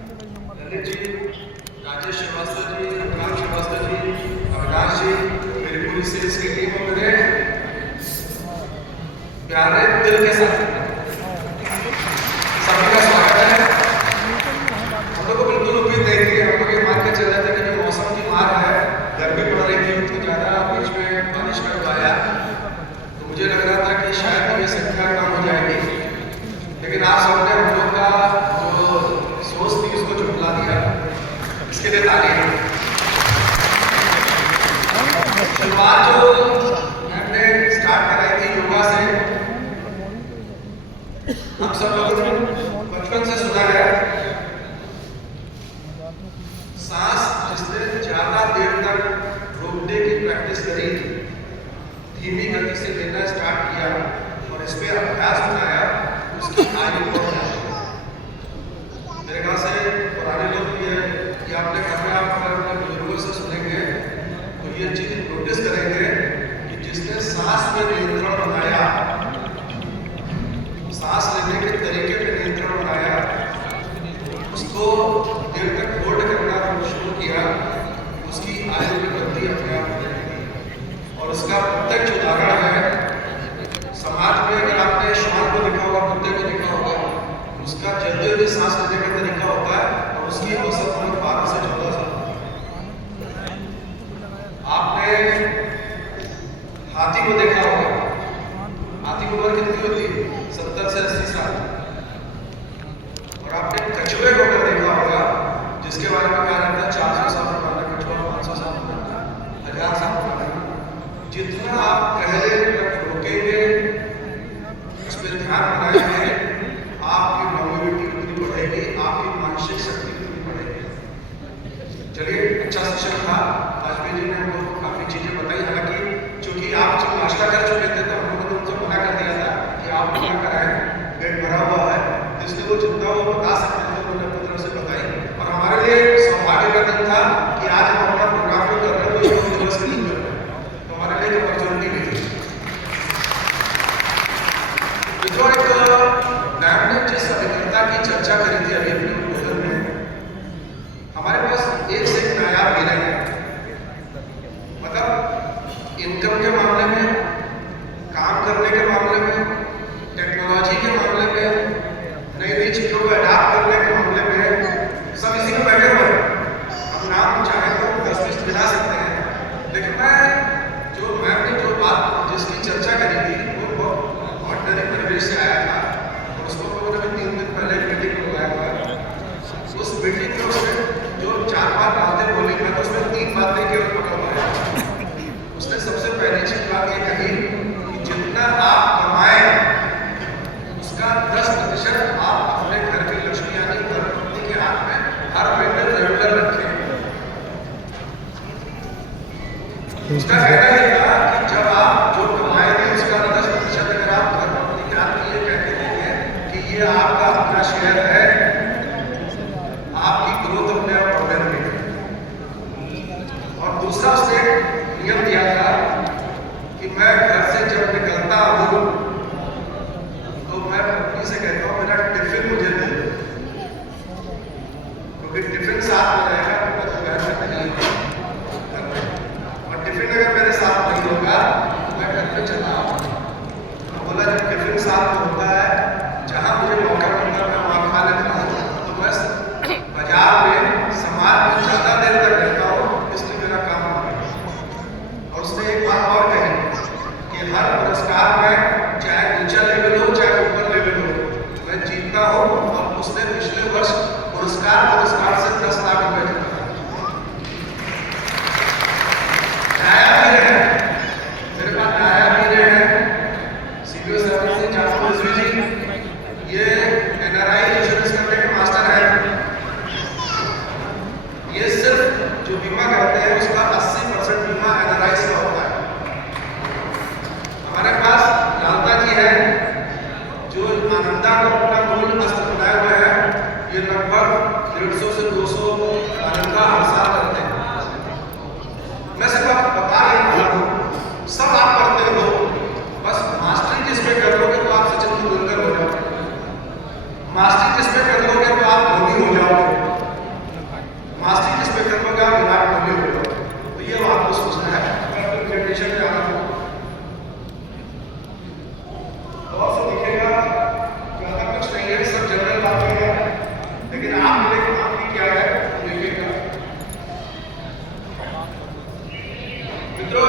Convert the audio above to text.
ललित जी, राजेश श्रीवास्तव जी, अनुराग श्रीवास्तव जी, अविनाश जी, मेरी पूरी सेल्स की टीम और मेरे प्यारे दिल के साथ सभी का स्वागत है। हम लोग को बिल्कुल उम्मीद नहीं थी, हम लोग ये मान के चल रहे थे कि जो मौसम की मार है, गर्मी पड़ रही थी उतनी ज़्यादा, बीच में बारिश का आया, तो मुझे लग रहा था कि शायद ये संख्या कम हो जाएगी, लेकिन आप सबने हम लोग का जो सोच थी उसको झुठला दिया। इसके लिए तालियां। शुरुआत जो हमने स्टार्ट कराई थी योगा से, हम सब लोगों ने बचपन से सुना है, सांस जिसने ज्यादा देर तक रोकने की प्रैक्टिस करी, धीमी गति से लेना स्टार्ट किया और इस पे अभ्यास बनाया, उसकी आयु बढ़ जाती है। मेरे ख्याल से पुराने लोग ये आपने कहा, आप अपने बुजुर्गों से सुनेंगे तो ये चीज नोटिस करेंगे कि जिसने सांस में नियंत्रण बनाया, सांस लेने के तरीके पे नियंत्रण बनाया, उसको देर तक होल्ड करना शुरू किया, उसकी आयु में वृद्धि अपने आप हो जाएगी। और उसका प्रत्यक्ष उदाहरण है समाज में। अगर आपने श्वान को देखा होगा, कुत्ते को देखा होगा, उसका जल्दी जल्दी सांस लेने का तरीका होता है और उसकी औसत उम्र 12 से 14 साल। आपने हाथी को देखा होगा, हाथी की उम्र कितनी होती है? 70 से 80 साल। और आपने कछुए को अगर देखा होगा, जिसके बारे में कहा जाता है 400 साल पुराना कछुआ, 500 साल पुराना, 1000 साल पुराना। जितना आप पहले तक रोकेंगे, उस पर ध्यान बनाएंगे, आपकी लॉन्गेविटी उतनी बढ़ेगी, आपकी मानसिक शक्ति उतनी बढ़ेगी। चलिए, अच्छा सेशन था। वाजपेयी जी ने हमको काफी चीजें बताई। हालांकि चूंकि आप जब नाश्ता कर चुके थे तो हम लोगों ने उनसे मना कर दिया था कि आप मना कराएं, पेट भरा हुआ है, इसलिए वो जितना वो बता सकते थे उन्होंने अपनी तरफ से बताई। और हमारे लिए सौभाग्य का दिन था कि आज हम अपना प्रोग्राम जो कर रहे हैं वो योग दिवस के दिन कर रहे हैं, तो हमारे लिए एक अपॉर्चुनिटी मिली। जो एक मैम ने जिस अभिनेता की चर्चा करी थी अभी अपने उद्बोधन में, हमारे पास एक से एक नायाब हीरे हैं। मतलब इनकम के मामले में, काम करने के मामले में, टेक्नोलॉजी के मामले में, नई नई चीजों को अडॉप्ट करने के मामले में, सब इसी में बैठे हुए हैं। हम नाम चाहे तो 10-20 गिना सकते हैं, लेकिन मैं जो मैम ने जो बात जिसकी चर्चा करी थी वो ऑर्डिनरी परिवेश से आया था। और उसको लोगों ने 3 दिन पहले मीटिंग में बुलाया था। उस मीटिंग में उसने जो 4-5 बातें बोली, मैं तो उसमें 3 बातें केवल पकड़ पाया। उसने सबसे पहली चीज बात ये कही कि जितना आप कमाएं उसका 10% आप अपने घर की लक्ष्मी यानी घर पत्नी के हाथ में हर महीने रेगुलर रखें। उसका कहना यह था कि जब आप जो कमाएंगे उसका 10% अगर आप घर पत्नी के हाथ में ये कह के देंगे कि ये आपका अपना शेयर है, आपकी ग्रोथ अपने आप बढ़ने लगेगी। और दूसरा उसने नियम दिया था कि मैं घर से जब निकलता हूँ तो मैं पत्नी से कहता हूँ मेरा टिफिन मुझे दे दो, क्योंकि टिफिन साथ में रहेगा तो मैं दोपहर में नहीं होगा घर में, और टिफिन अगर मेरे साथ नहीं होगा तो मैं घर पे चला आऊँगा। तो बोला जब टिफिन साथ में होता है, जहाँ मुझे मौका मिलता है मैं वहाँ खा लेता हूँ, तो मैं बाजार में समाज में ज़्यादा देर तक रहता हूँ, इसलिए मेरा काम हो गया। और उसने एक बात और कही कि हर पुरस्कार में चाहे नीचा लेवल हो चाहे ऊपर लेवल हो, मैं जीतता हूँ। और उसने पिछले वर्ष पुरस्कार से 10 लाख रुपए जीता। नायाब हीरे हैं मेरे पास, नायाब हीरे हैं। सीबीओ सर्विस से जाफर जी, ये NRI इंश्योरेंस करने के मास्टर हैं। ये सिर्फ जो बीमा करते हैं उसका 80% बीमा NRI से होता है। हमारे पास लालता जी है जो आनंदा को अपना मूल अस्त्र बनाए हुए हैं। ये लगभग 150 से 200 आनंदा हर साल